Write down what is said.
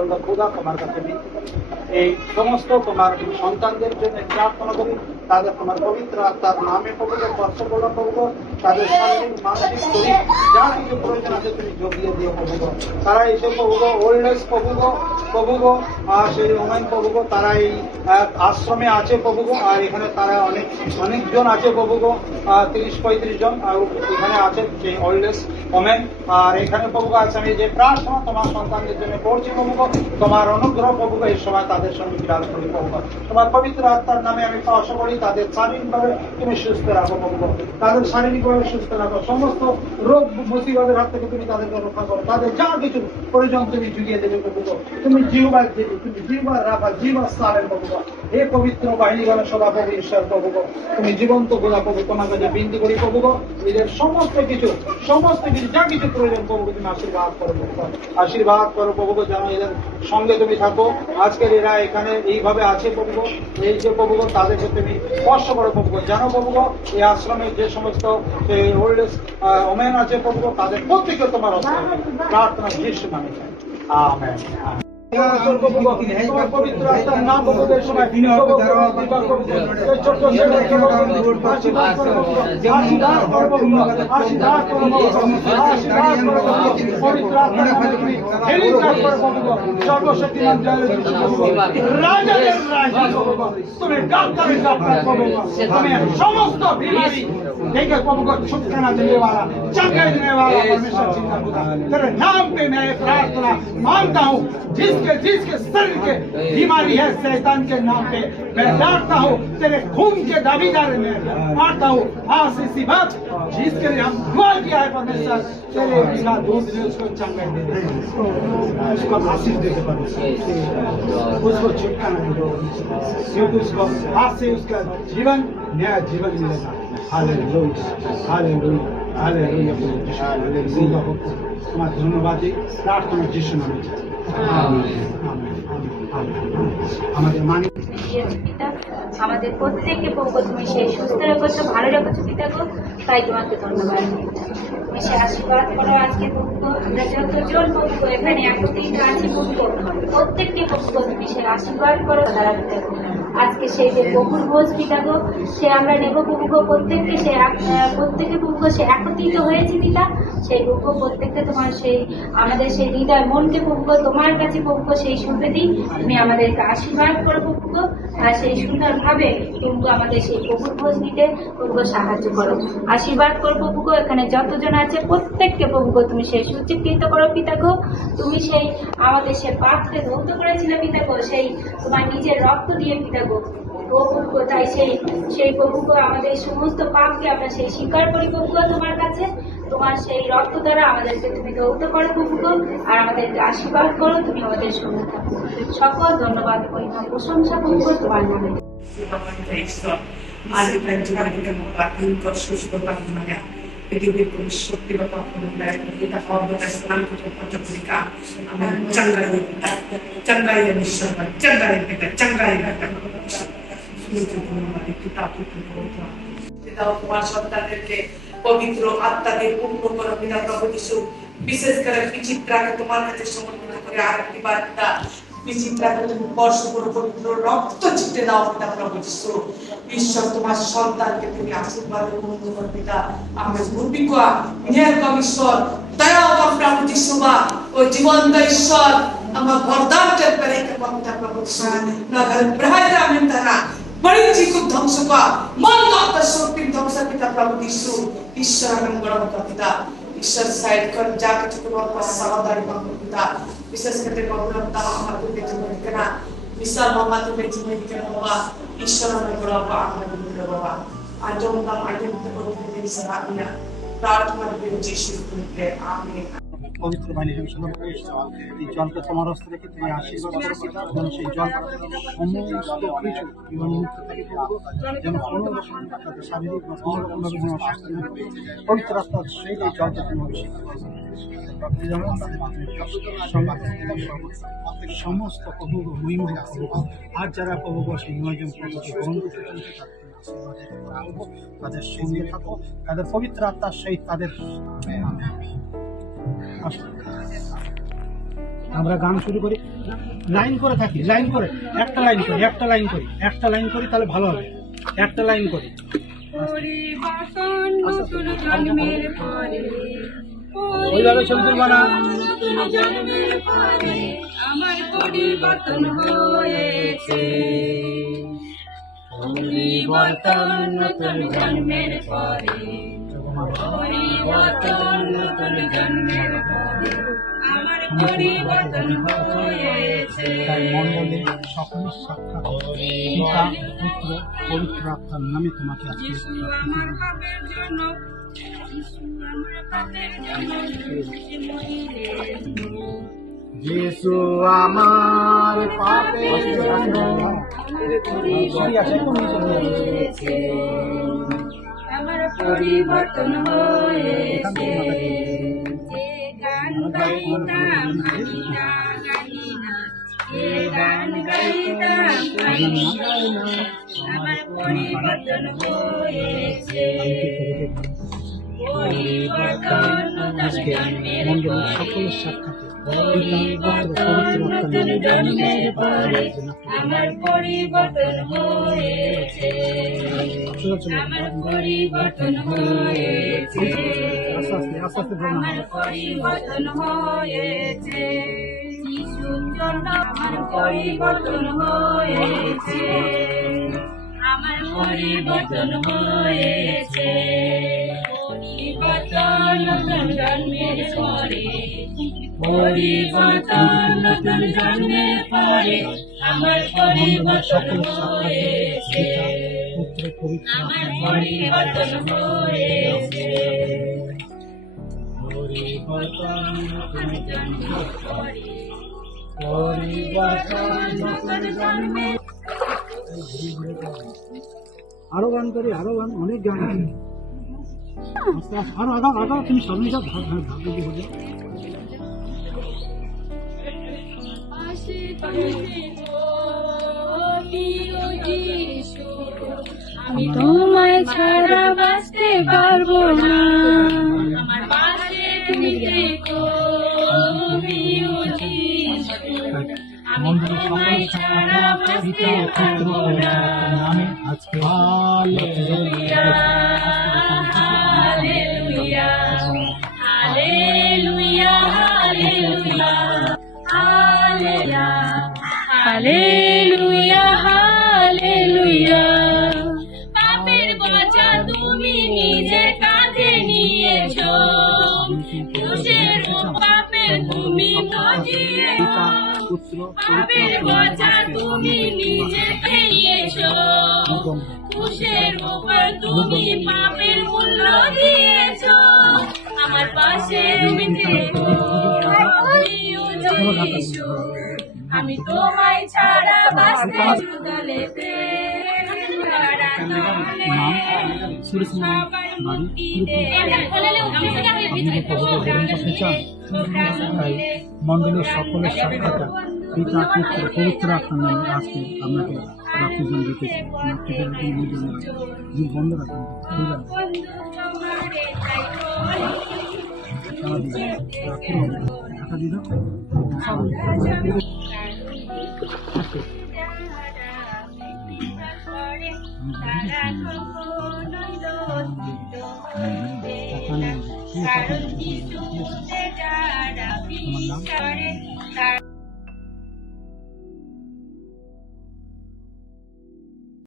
বন্ধ খোদা তোমার কাছে এই সমস্ত তোমার সন্তানদের জন্য প্রার্থনা করি, তাদের তোমার পবিত্র আত্মার নামে পবিত্র স্পর্শ করো প্রভু, তাদের শারীরিক মানসিক শরীর যা কিছু প্রয়োজন আছে তুমি জগিয়ে দিও প্রভু। তারা এসে প্রভু ওল্ড এজ প্রভু সেই ওমেন প্রভু তারা এই আশ্রমে আছে প্রভু, আর এখানে তারা অনেকজন আছে প্রভু, 30-35 জন এখানে আছে সেই ওল্ড এজ ওমেন। আর এখানে প্রভু আছে আমি যে প্রার্থনা তোমার সন্তানদের জন্য করছি প্রভু, তোমার অনুগ্রহ প্রভু এই সময় তাদের সঙ্গে বিরাজ করি প্রভু। তোমার পবিত্র আত্মার নামে আমি আশা করি তাদের শারীরিকভাবে তুমি সুস্থ রাখো প্রভু, তাদের শারীরিকভাবে সুস্থ রাখো, সমস্ত রোগ মুসিবতের হাত থেকে তুমি তাদেরকে রক্ষা করো, তাদের যা কিছু প্রয়োজন তুমি জুগিয়ে দেবে প্রভু। তুমি জিহ্বার দেবী, তুমি জিহ্বার রাখা, জিহ্বার স্থানের প্রভু। হে পবিত্র বাহিনীগণের সভাপতি ঈশ্বর প্রভু, তুমি জীবন্ত গোলা প্রভু, তোমার কাছে বিনতি করি প্রভু, এদের সমস্ত কিছু যা কিছু প্রয়োজন প্রভু তুমি আশীর্বাদ করো প্রভু, আশীর্বাদ করো প্রভু, যেন এদের সঙ্গে তুমি থাকো। আজকের এরা এখানে এইভাবে আছে প্রভু, এই যে প্রভু তাদেরকে তুমি স্পর্শ করো প্রভু, জানো প্রভু এই আশ্রমে যে সমস্ত ওল্ড এজ ওমেন আছে প্রভু তাদের প্রত্যেকে তোমার প্রার্থনা যিশু নামে চাই, আমেন। পবিত্র আত্মার নাম প্রভুদের সময় সর্বশক্তিমান রাজাদের রাজা তুমি ডাক্তারের ডাক্তার প্রভু, তুমি সমস্ত बीमारी देखो प्रभु को छुटकारा देने वाला, चंगाई देने वाला परमेश्वर जिंदा खुदा, तेरे नाम पे मैं प्रार्थना मांगता हूँ। जिसके शरीर के बीमारी है शैतान के नाम पे मैं डांटता हूँ, तेरे खून के दावेदार में मारता हूँ। आज इसी बात जिसके लिए हम दुआ किया है परमेश्वर, तेरे बिना दूध ने उसको चंगाई दे दे, उसको आशीष दे दे परमेश्वर, उसको छुटकारा दे दो, क्योंकि उसको आज से उसका जीवन नया जीवन मिलेगा। Hallelujah hallelujah hallelujah hallelujah. तुम्हारा धन्यवाद दी प्रार्थना যিশু নামে চাই, আমেন আমেন। আমাদের মানিক পিতা, আমাদের প্রত্যেককে প্রভু তুমি সেই সুস্থ রেখেছো, ভালো রেখেছো পিতা গো, তাই তোমাকে ধন্যবাদ। তুমি সে আশীর্বাদ করো আজকে প্রভু, আমরা যতজন প্রভু এখানে একত্রিত আছি প্রভু, প্রত্যেককে প্রভু তুমি সে আশীর্বাদ করো তারা পিতা গো। আজকে সেই যে বকুর ভোজ পিতা গো, সে আমরা নেব প্রভু গো, প্রত্যেককে প্রভু গো সে একত্রিত হয়েছে পিতা, সেই প্রভু প্রত্যেককে তোমার সেই আমাদের সেই হৃদয় মনকে প্রভু গো তোমার কাছে প্রভু গো সেই শুনতে দিই, তুমি আমাদেরকে আশীর্বাদ করো প্রভু গো, আর সেই সুন্দরভাবে প্রভু আমাদের সেই প্রভুর ভোজ নিতে প্রভু গো সাহায্য করো, আশীর্বাদ করো প্রভু গো। এখানে যতজন আছে প্রত্যেককে প্রভু গো তুমি সেই সুচিকৃত করো পিতা গো। তুমি সেই আমাদের সে পাপকে ধৌত করেছিলে পিতা গো, সেই তোমার নিজের রক্ত দিয়ে পিতা গো প্রভু গো, তাই সেই প্রভু গো আমাদের সমস্ত পাপকে আমরা সেই স্বীকার করি প্রভু গো তোমার কাছে, তোমার সেই রক্ত দ্বারা আমাদেরকে তুমি ধৌত করো প্রভু গো, আর আমাদেরকে আশীর্বাদ করো, তুমি আমাদের সঙ্গে থাকো। সকল ধন্যবাদ পরিমাণ প্রশংসা প্রভু গো তোমার নামে। পৃথিবীর কোন শক্তি বা এটা সর্বদা স্নান করতে পঞ্চপরিকা আমার চঙ্গাই নিশ্চয় চঙ্গাই বেটা চঙ্গাই বেটা তোমার সন্তানদেরকে পবিত্র আত্মাকে পূর্ণ করো পিতা প্রভু যিশু। বিশেষ করে বিচিত্রাকে তোমার কাছে সমর্পণ করে আরেকটি বার্তা, বিচিত্রাকে তুমি স্পর্শ করো, পবিত্র রক্ত ছিটে দাও পিতা প্রভু যিশু। ঈশ্বর তোমার সন্তানকে তুমি আশীর্বাদ পূর্ণ করো পিতা। আমরা ভূমিকা নির্গম ঈশ্বর দয়া প্রভু যিশু বা ও জীবন্ত ঈশ্বর আমার বরদানের পরে কে পিতা প্রভু যিশু নগর ব্রহ্মা মিন্তনা बड़ी चीज को ध्वंस का मन का शक्ति ध्वंस पिता प्रभु यीशु। ईश्वर हम बड़ा पिता, ईश्वर साइड कर जाके चुके पर सावधानी मांगो पिता। विशेष करके प्रॉब्लम ता हमारे बेटे में करना विशाल मामा तो बेटे में करना बाबा। ईश्वर हमें बड़ा बाबा बाबा आज हम तम आज हम तो बेटे सराहनीय प्रार्थना में यीशु के आमीन। পবিত্র বাণী এই জলকে তোমার হস্তে রেখে তুমি আশীর্বাদ করো পিতা, যেন সেই জল সমস্ত কিছু জীবনমুক্ত থাকে যেন কোনো রকম তাদের শারীরিক বা কোনো রকমভাবে যেন অসুস্থ না হয়। পবিত্র রাস্তার সেই জলকে তুমি অভিষেক করো যেমন সমস্ত প্রভু মহিমা আর যারা প্রভু সেই নয়জন প্রভুকে গ্রহণ করতে চলছে তাদের সঙ্গে থাকো, তাদের পবিত্র আত্মার সহিত তাদের আমরা গান শুরু করি, লাইন করে থাকি, লাইন করে একটা লাইন করি, একটা লাইন করি, একটা লাইন করি, তাহলে ভালো হবে। একটা লাইন করি। পরিবর্তন নতুন জন্মের পরে, ওইভাবে ছবি তুলবা না। নতুন জন্মের পরে আমার পরিবর্তন হয়েছে। পরিবর্তন নতুন জন্মের পরে, পরিবর্তন নতুন জন্মের পরে আমার পরিবর্তন হয়েছে। তাই মণ্ডলে সকলের সাক্ষাৎ পিতা পুত্র পবিত্র আত্মার নামে তোমাকে আজকে যিশু আমার পাপের জন্য, যিশু আমার পাপের জন্য সে মরিলেন। যিশু আমার পাপের জন্য হয়েছে। আমার পরিবর্তন হয়েছে। যে গান গাইতাম আমি না গাই না, যে গান গাইতাম আমি গাই না, আমার পরিবর্তন হয়েছে। পরিবর্তন নতুন জন্মের পরে, সকলের সাক্ষাৎ পরিবর্তন নতুন জন্মের পরে আমার পরিবর্তন হয়েছে। আমার পরিবর্তন হয়েছে। আমার পরিবর্তন হয়েছে। যিশুর জন্য আমার পরিবর্তন হয়েছে। আমার পরিবর্তন হয়েছে। পরিবর্তন নতুন জন্মের পরে, পরিবর্তন নতুন জন্মের পরে আমার পরিবর্তন হয়েছে। আমার পরিবর্তন হয়েছে। পরিবর্তন নতুন জন্মের পরে, পরিবর্তন নতুন জন্মের। আরো গান করি, আরো গান, অনেক গান আছে। আস্তে আস্তে আরো আগাও, আগাও, তুমি সামনে যাও, ভাগ্য হয়ে যাও। আমি তোমায় ছাড়া বাঁচতে পারবো না। আমার পাশে তুমি থেকো, প্রিয় যিশু। আমি তোমায় ছাড়া বাঁচতে পারবো না। আজকে hallelujah, hallelujah, hallelujah, hallelujah, hallelujah, hallelujah, hallelujah. পাপের বোঝা তুমি নিজে কাঁধে নিয়েছো, ক্রুশের পাপের তুমি বজিয়েছো। পাপের বোঝা তুমি নিজে নিয়েছো, ক্রুশের উপর তুমি পাপের মূল্য দিয়েছো। আমার পাশে তুমি থেকো, প্রিয় যিশু। আমি তোমায় ছাড়া বাঁচতে জুগলেতে সবার মুক্তি দে। মন্ডলের সকলের সাক্ষাৎ পিতা পুত্র পবিত্র আত্মার নামে আজকে আপনাকে বাপ্তিস্ম দিতেছি। বন্ধ রাখুন, ঠিক আছে? টাকা দিয়ে দাও। কারণ যিশুতে যারা বিশ্বাস করে